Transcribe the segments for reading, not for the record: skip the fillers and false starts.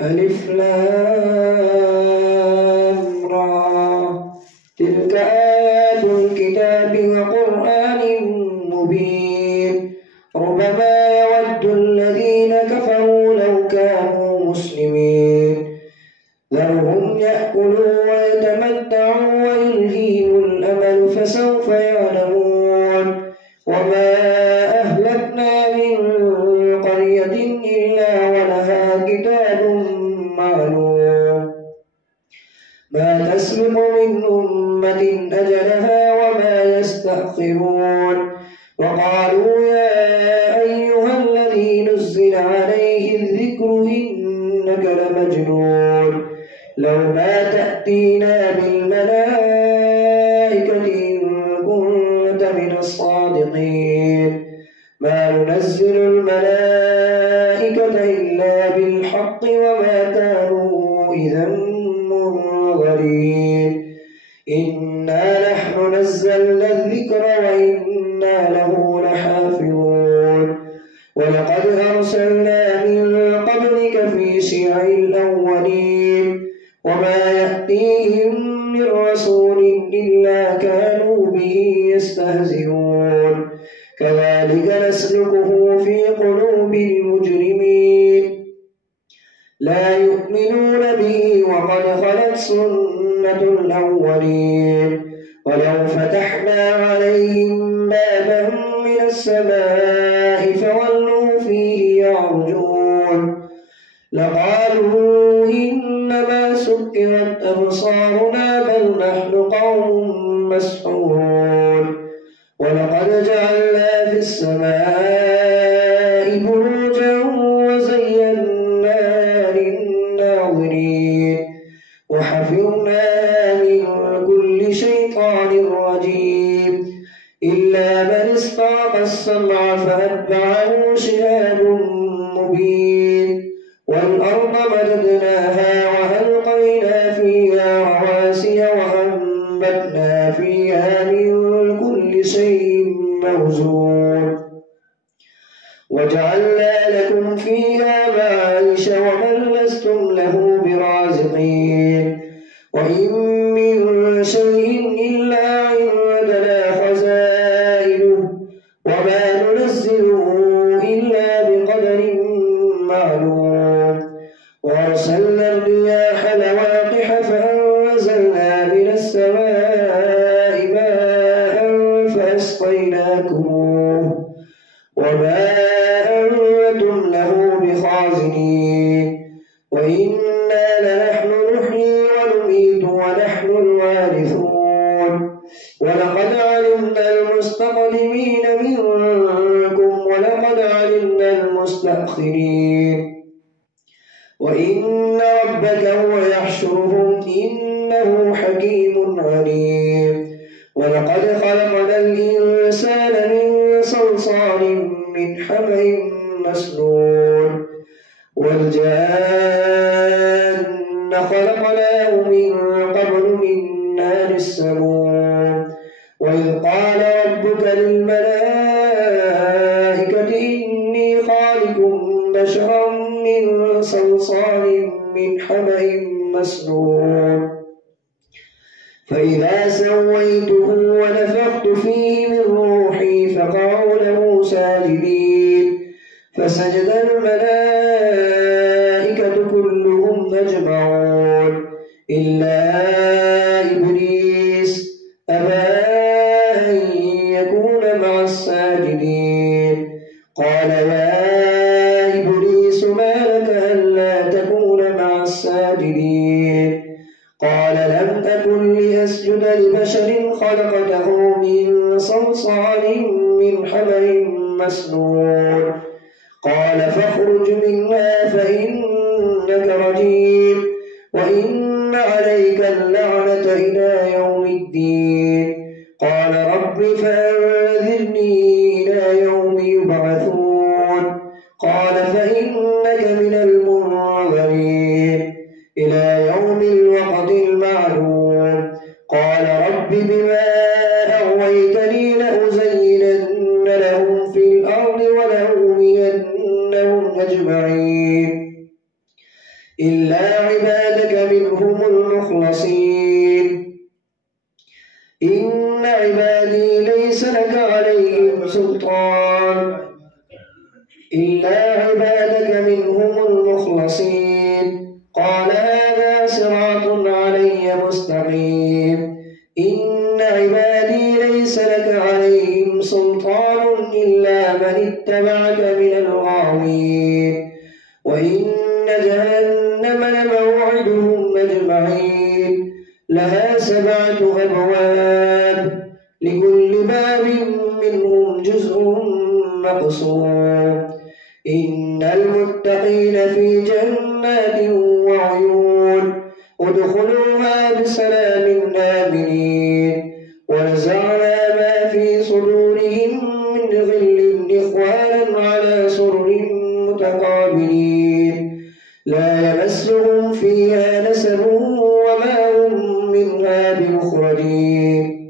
ألف لام را تلك آيات الكتاب وقرآن مبين ربما يود الذين كفروا لو كانوا مسلمين ذرهم يأكلوا ويتمتعوا ويلهيهم الأمل فسوف يعلمون وما أهلكنا من قرية إلا ولها كتاب معلوم ما تسبق من أمة أجلها وما يستأخرون وقالوا يا أيها الذي نزل عليه الذكر إنك لمجنون لو ما تأتينا بالملائكة إن كنت من الصادقين ما ننزل الملائكة إلا بالحق وما كانوا إذا منظرين إنا نحن نزلنا الذكر وإنا له لحافظون ولقد أرسلنا من قبلك في شيع الأولين وما يأتيهم من رسول إلا كانوا به يستهزئون كذلك نسلكه في قلوب المجرمين لا يؤمنون به وقد خلت سنة الأولين ولو فتحنا عليهم بابا من السماء فظلوا فيه يعرجون لقالوا إنما سكرت أبصارنا بل نحن قوم مسحورون ولقد جعلنا في السماء بروجا وزيناها للناظرين وحفظناها من كل شيطان رجيم إلا من استرق السمع فأتبعه شهاب مبين والأرض مددناها وألقينا فيها رواسي وأنبتنا فيها من كل شيء موزون وجعلنا لكم فيها معايش ومن لستم له برازقين وإن من شيء إلا عندنا خزائنه وما ننزله إلا بقدر معلوم وأرسلنا الرياح لواقح فأنزلنا من السماء ماء فأسقيناكموه وما أنتم له بخازنين وإنا لنحن نحيي ونميت ونحن الوارثون ولقد علمنا المستقدمين منكم ولقد علمنا المستأخرين وإن ربك هو يحشرهم إنه حكيم عليم ولقد خلقنا الإنسان من صلصال من حمأ مسنون والجان خلقناه من قبل من نار السموم وإذ قال ربك للملائكة إني خالق بشرا من صلصال من حمأ مسنون فإذا سويته ونفخت فيه من روحي فقعوا له ساجدين فسجد الملائكة كلهم أجمعون إلا إبليس أبى أن يكون مع الساجدين قال يا إبليس ما لك ألا تكون مع الساجدين قال لم أكن لأسجد لبشر خلقته من صلصال من حمأ مسنون قال فاخرج منها فإنك رجيم وإن عليك اللعنة إلى يوم الدين قال رب فأنذرني إلى يوم يبعثون قال فإنك من المنذرين إلى يوم الوقت المعلوم قال رب بما أغويتني لأزينن لهم في الأرض ولأغوينهم أجمعين إلا عبادك منهم المخلصين إن عبادي ليس لك عليهم سلطان إلا عبادك منهم المخلصين قال هذا صراط علي مستقيم إن عبادي ليس لك عليهم سلطان إلا من اتبعك من الغاوين وإن جهنم لموعدهم أجمعين لها 7 أبواب لكل باب منهم جزء مقسوم إن المتقين في جنات وعيون ادخلوها بسلام آمنين ونزعنا ما في صدورهم من غل إخوانا على سرر متقابلين لا يمسهم فيها نسب وما هم منها بمخرجين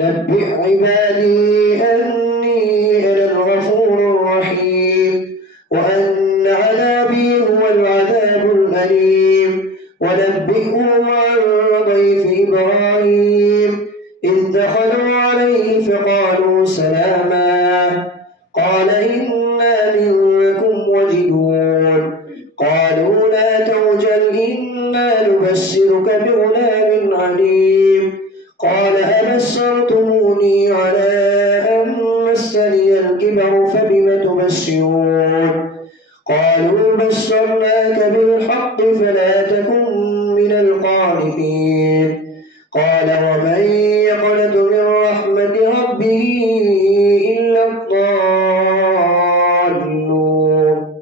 نبئ عبادي أني أنا الغفور الرحيم وأن عذابي هو العذاب الأليم ونبئهم عن ضيف إبراهيم إذ دخلوا عليه فقالوا سلاما قال إنا منكم وجلون قالوا لا توجل إنا نبشرك بغلام عليم قال أبشرتموني على أن مسني الكبر فبم تبشرون قالوا بشرناك بالحق فلا تكن من القانطين قال ومن يقنط من رحمة ربه إلا الضالون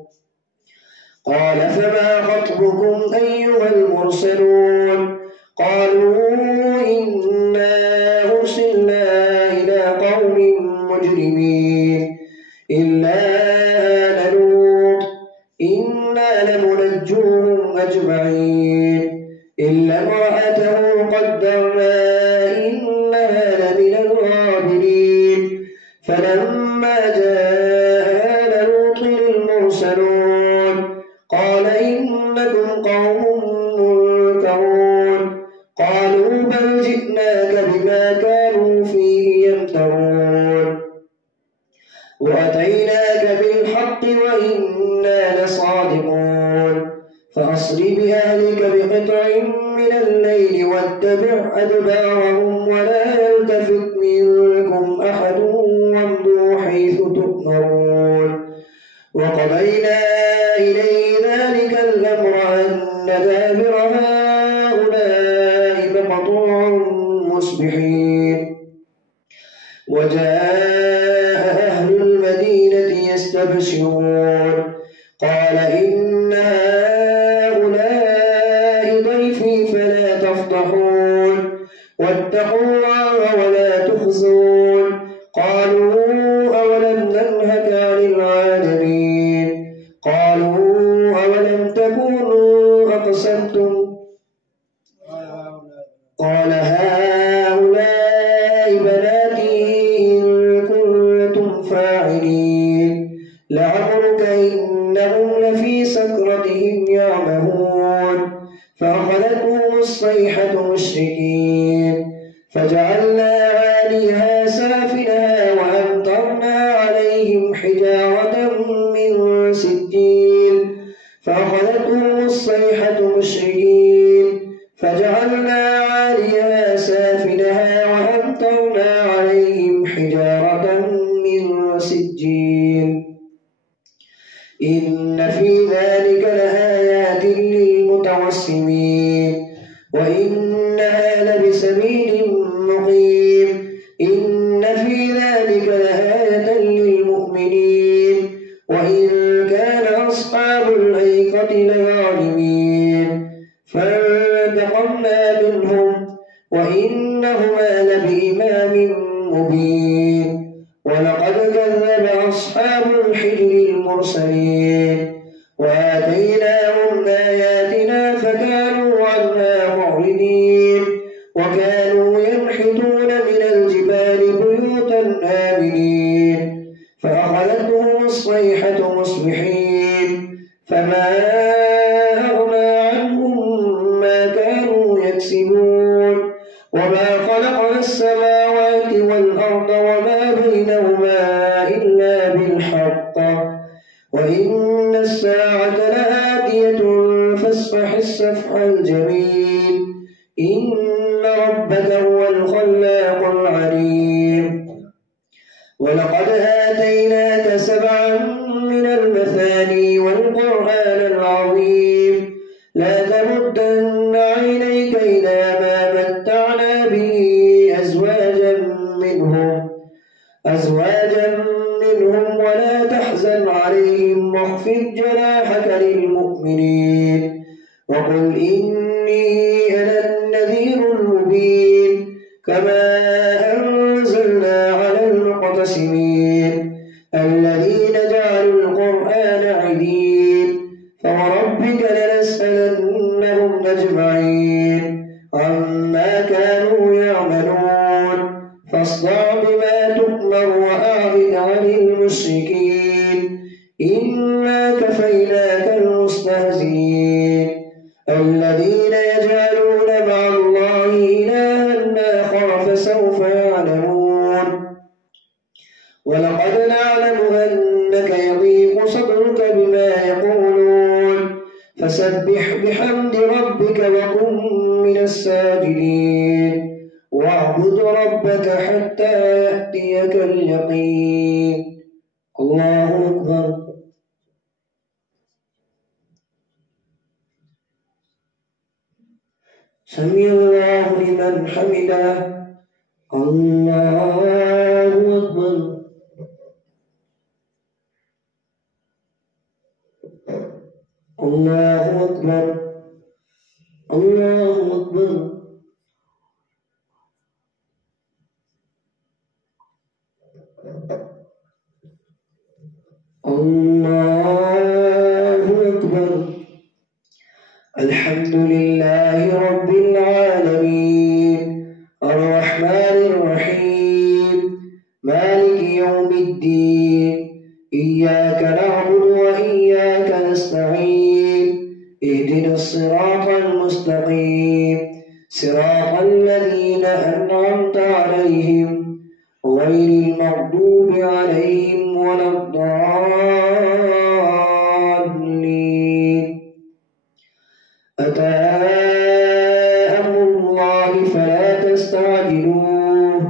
قال فما خطبكم أيها المرسلون قالوا إنا أرسلنا إلى قوم مجرمين إلا آل لوط إنا لمنجوهم أجمعين إلا امرأته قدرنا إنها لمن الغابرين فلما جاء آل لوط المرسلون قال إنكم قوم منكرون قالوا بل جئناك بما كانوا فيه يمترون وأتيناك بالحق وإنا لصادقون فأصر بأهلك بقطع من الليل واتبع أدبارهم ولا يلتفت منكم أحد وامضوا حيث تؤمرون وقضينا إليه ذلك الأمر أن دابر هؤلاء مقطوع مصبحين وجاء أهل المدينة يستبشرون قال إن هؤلاء ضيفي فلا تفضحون واتقوا الله ولا تخزون قالوا أولم ننهك عن العالمين قالوا أولم تكونوا أقسمتم قال هؤلاء بناتي إن كنتم فاعلين لعمرك إنهم لفي سكرتهم يعمهون فأخذتهم الصيحة مشركين فجعلنا عاليها سافلها وأمطرنا عليهم حجارة من سجيل فأخذتهم الصيحة مشركين فجعلنا عاليها سافلها وأمطرنا عليهم حجارة من سجيل إن في ذلك لآيات للمتوسمين وإنها لبسبيل مقيم إن في ذلك لآية للمؤمنين وإن كان أصحاب الأيكة لظالمين فانتقمنا منهم وإنهما لبإمام مبين ولقد كذب أصحاب الحجر المرسلين وآتيناهم آياتنا فكانوا عنها معرضين وكانوا ينحتون من الجبال بيوتا آمنين فأخذتهم الصيحة مصبحين فما أغنى عنهم ما كانوا يكسبون وما خلقنا السماوات والأرض وما بينهما إلا بالحق وإن الساعة لآتية فاصفح الصفح الجميل إن ربك هو الخلاق العليم. ولقد آتيناك 7 من المثاني والقرآن العظيم لا تمدن عينيك إلى ما متعنا به أزواجا منهم ولا تحزن عليهم واخفض جناحك للمؤمنين وقل إني أنا النذير المبين كما أنزلنا على المقتسمين الذين جعلوا القرآن عيدين فوربك لنسألنهم أجمعين عما كانوا يعملون فاصدع بما تؤمر وأعرض عن المشركين إنا كفيناك المستهزئين الذين يجعلون مع الله إلها آخر فسوف يعلمون. ولقد نعلم أنك يضيق صدرك بما يقولون فسبح بحمد ربك وكن من الساجدين واعبد ربك حتى يأتيك اليقين. الله أكبر. سمع الله لمن حمده. الله أكبر. الله أكبر. الله أكبر. الله أكبر. الحمد لله رب العالمين الرحمن الرحيم مالك يوم الدين إياك نعبد وإياك نستعين اهدنا الصراط المستقيم صراط الذين أنعمت عليهم غير المغضوب عليهم ولا الضالين. أتى أمر الله فلا تستعجلوه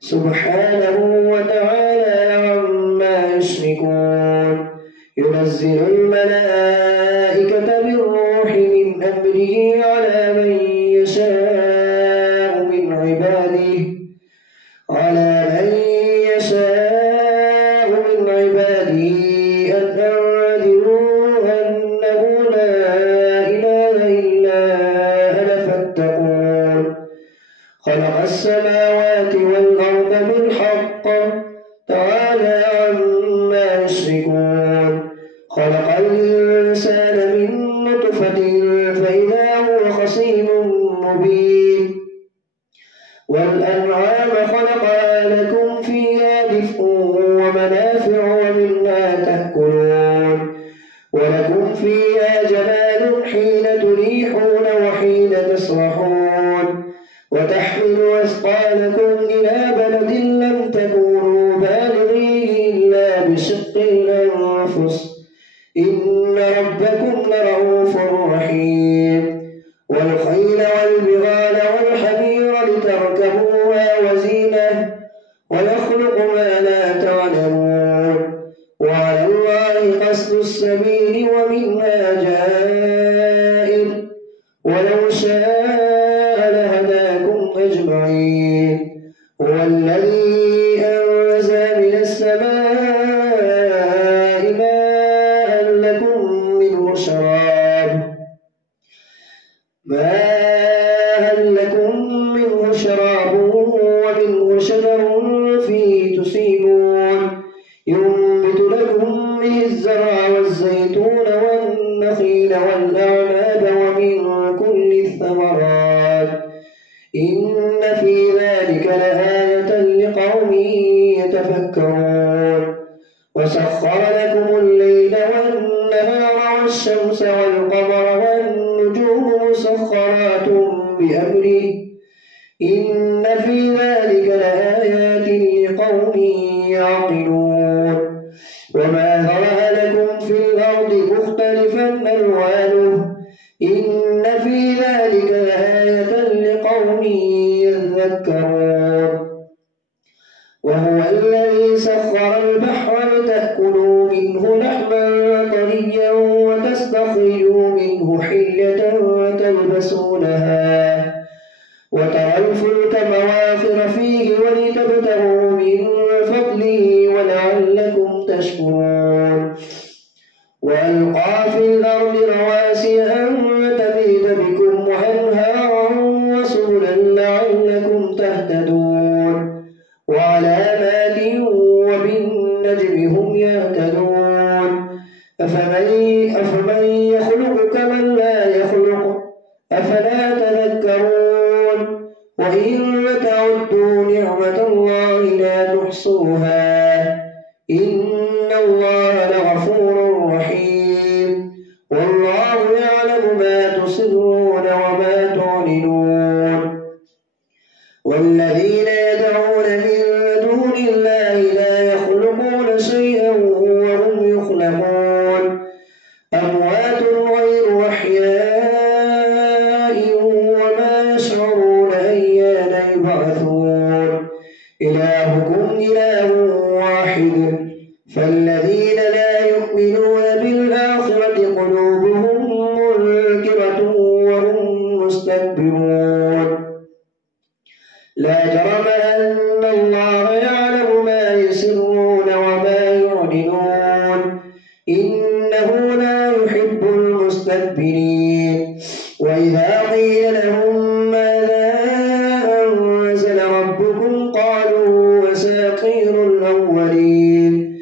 سبحانه وتعالى عما يشركون. ينزل الملائكة بالروح من أمره على من يشاء من عباده أن أنذروا أنه لا إله إلا أنا فاتقون. خلق السماوات والأرض بالحق تعالى عما يشركون. خلق الإنسان من نطفة فإذا هو خصيم مبين. والأنعام خلقها لكم فيها دفء ومنافع ومنها تأكلون ولكم فيها جمال حين تريحون وحين تسرحون وتحمل أثقالكم إلى بلد لم تكونوا بالغيه إلا بشق الأنفس إن ربكم لرؤوف رحيم. والخيل والبغال والحمير لتركبوها وزينة ويخلق ما لا تعلمون وعلى الله قصد السبيل ومنها جائر ولو شاء لهداكم أجمعين. هو الذي أنزل من السماء ماء لكم منه شراب ومنه شجر فيه تسيمون ينبت لكم به الزرع والزيتون والنخيل والأعناب ومن كل الثمرات إن في ذلك لآية لقوم يتفكرون. وسخر لكم الليل والنهار والشمس والقمر والنجوم مسخرات بأمره إن في ذلك لآيات لقوم يعقلون وما ذرأ لكم في الأرض مختلفا ألوانه إن في ذلك لآية لقوم يذكرون وهو الذي سخر البحر لتأكلوا منه لحما طريا وتستخرجوا منه حلية تلبسونها وترى الفلك مواخر فيه ولتبتغوا من فضله ولعلكم تشكرون وألقى في الأرض رواسي أن تميد بكم وأنهارا وسبلا لعلكم تهتدون وعلامات وبالنجم هم يهتدون أفمن يخلق كمن لا يخلق أفلا تذكرون وإن تعدوا نعمة الله لا تحصوها إن الله لغفور رحيم والله يعلم ما تسرون وما تعلنون والذين يدعون من دون الله لا يخلقون شيئا وهم يخلقون أموات غير أحياء وما يشعرون أيان يبعثون إلهكم إله واحد فالذين لا يؤمنون بالآخرة قلوبهم منكرة وهم مستكبرون لا جرم أن الله يعلم ما يسرون وما يعلنون إنه لا يحب المستكبرين وإذا قيل لهم ماذا أنزل ربكم قالوا أساطير الأولين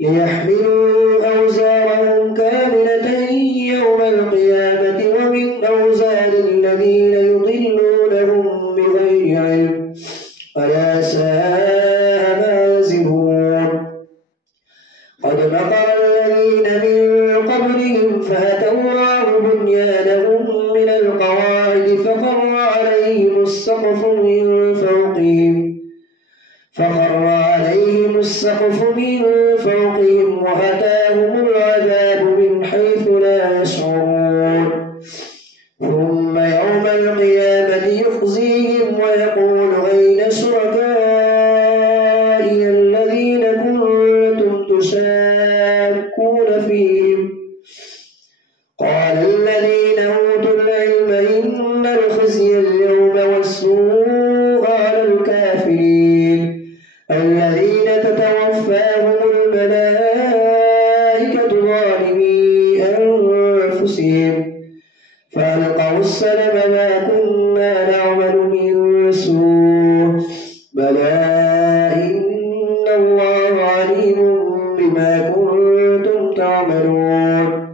ليحملوا أوزارهم كاملة يوم القيامة ومن أوزار الذين يضلونهم بغير علم ألا ساء ما يزرون قد مكر الذين من قبلهم فأتى الله بنيانهم من القواعد فخر عليهم السقف من فوقهم وأتاهم العذاب من حيث لا يشعرون ثم يوم القيامة يخزيهم ويقول أين شركائي الذين كنتم تشاكون فيهم قال الذين أوتوا العلم إن الخزي اليوم والسوء على الكافرين الذين تتوفاهم الملائكة ظالمي أنفسهم فألقوا السلم ما كنا نعمل من سوء بلى إن الله عليم بما كنتم تعملون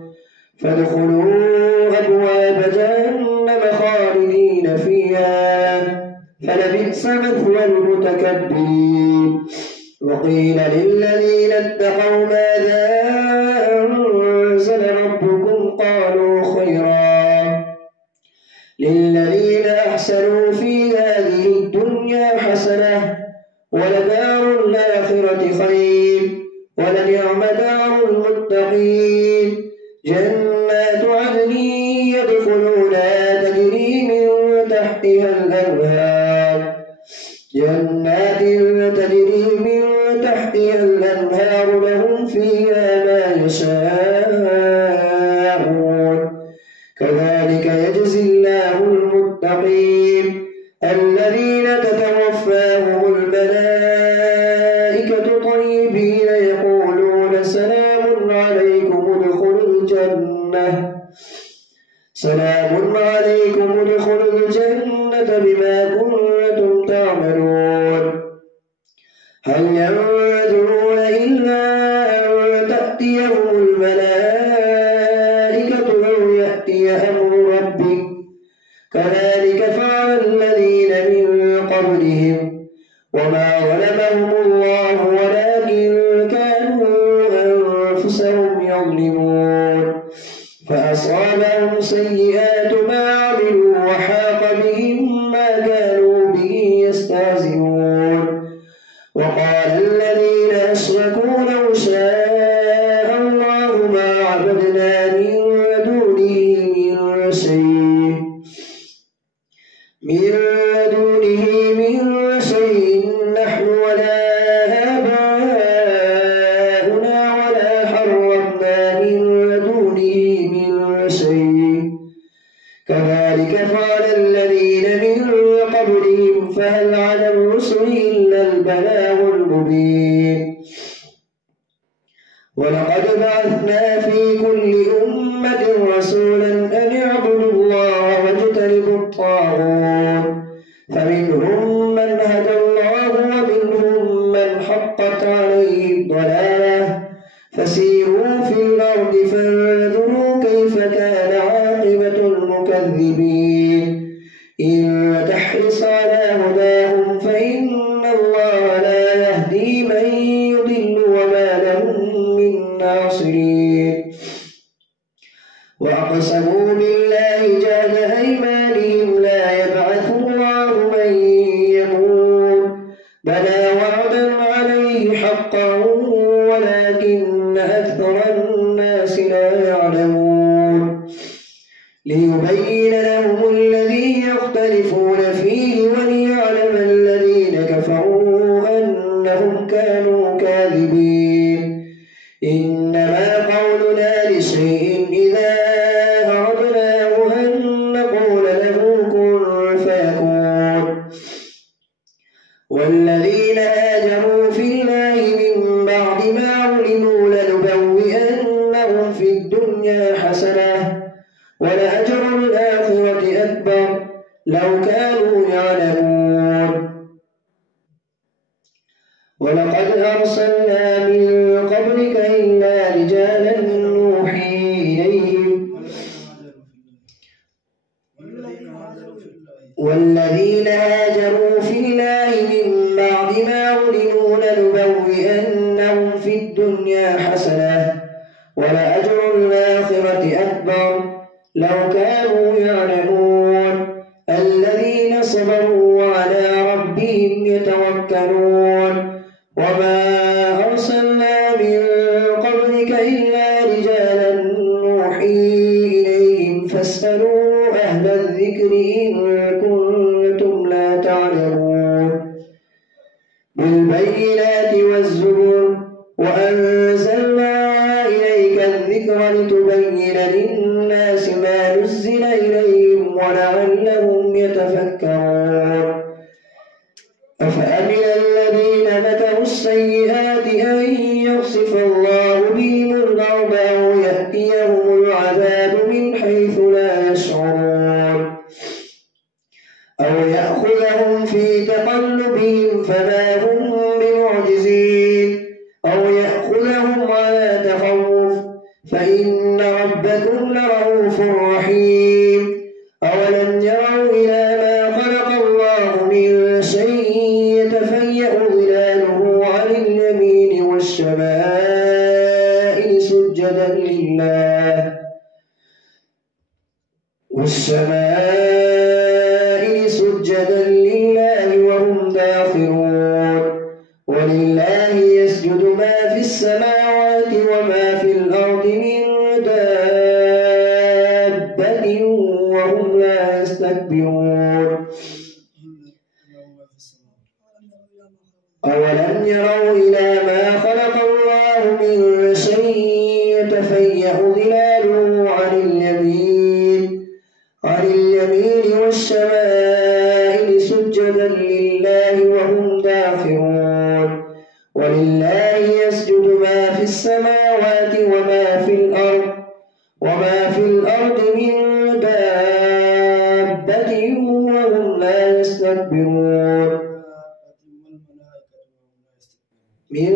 فادخلوا أبواب جهنم خالدين فيها فلبئس مثوى المتكبرين وقيل للذين اتقوا ماذا أنزل ربكم قالوا خيرا للذين أحسنوا في هذه الدنيا حسنة ولدار الآخرة خير ولنعم دار المتقين جنات عدن يدخلونها تجري من تحتها الأنهار لهم فيها ما يشاءون كذلك يجزي الله المتقين الذين تتوفاهم الملائكة طيبين يقولون سلام عليكم ادخلوا الجنة بما كنتم تعملون هل ينظرون إلا أن تأتيهم الملائكة أو يأتي أمر ربك كذلك فعل الذين من قبلهم وما ظلمهم الله ولكن كانوا أنفسهم يظلمون فأصاب أصابهم سيئات ما عملوا وحاق بهم ما كانوا به يستهزئون. وقال الذين أشركوا لو شاء الله ما عبدنا من دونه من شيء نحن ولا آباؤنا ولا حرمنا من دونه من شيء كذلك فعل الذين من قبلهم فهل على الرسل إلا البلاغ المبين. ولقد بعثنا في كل أمة رسولا أن اعبدوا الله واجتنبوا الطاغوت فمنهم من هدى الله ومنهم من حقت عليه الضلالة فسيروا في الأرض فانظروا كيف كان عاقبة المكذبين. إن تحرص على هداهم فإن الله لا يهدي من يضل وما لهم من ناصرين. وأقسموا بالله جهد أيمانهم لا يبعث الله من يموت بلى وعدا عليه حقا ولكن أكثر الناس لا يعلمون. ليبين لهم الذي يختلفون فيه وليعلم الذين كفروا أنهم كانوا كاذبين. إنما قولنا لشيء إذا أردناه أن نقول له كن فيكون. والذين هاجروا في الله من بعد ما علموا لنبوئنهم في الدنيا حسنة ولأجر الآخرة أكبر لو كانوا يعلمون. ولقد أرسلنا من قبلك إلا رجالا نوحي إليهم والذين هاجروا في الله من بعد ما علموا لنبوئنهم في الدنيا حسنة ولأجر الآخرة أكبر لو كانوا يعلمون. الذين صبروا وعلى ربهم يتوكلون. وما أرسلنا من قبلك إلا رجالا نوحي إليهم فاسألوا أهل الذكر إن كنتم لا تعلمون. بالبينات والزبر وأنزلنا إليك الذكر لتبين للناس ما نزل إليهم ولعلهم يتفكرون. أفأمن الذين مكروا السيئات أن يخسف الله بهم الأرض أو يأتيهم العذاب من حيث لا يشعرون أو يأخذهم في تقلبهم فما هم بمعجزين أو يأخذهم على تخوف فإن ربكم لرؤوف رحيم. أولم يروا إلى ما خلق الله من شيء يتفيأ ظلاله عن اليمين والشمائل سجدا لله وهم داخرون. ولله يسجد ما في السماوات وما في الأرض من دابة وهم لا يستكبرون. أولم يروا إلى ما خلق الله من شيء يتفيأ ظلاله عن اليمين والشمائل سجدا لله وهم داخرون. ولله يسجد ما في السماوات وما في الأرض من دابة وهم لا يستكبرون. من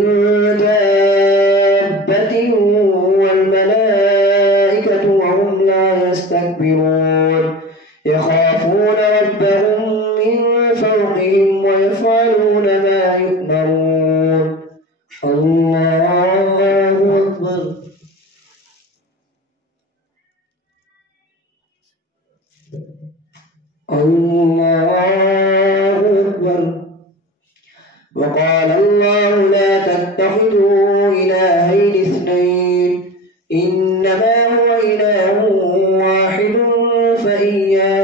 دابة والملائكة وهم لا يستكبرون. يخافون ربهم من فوقهم ويفعلون ما يؤمرون. الله أكبر. الله أكبر. وقال الله لا تتخذوا إلهين اثنين إنما هو إله واحد فإياي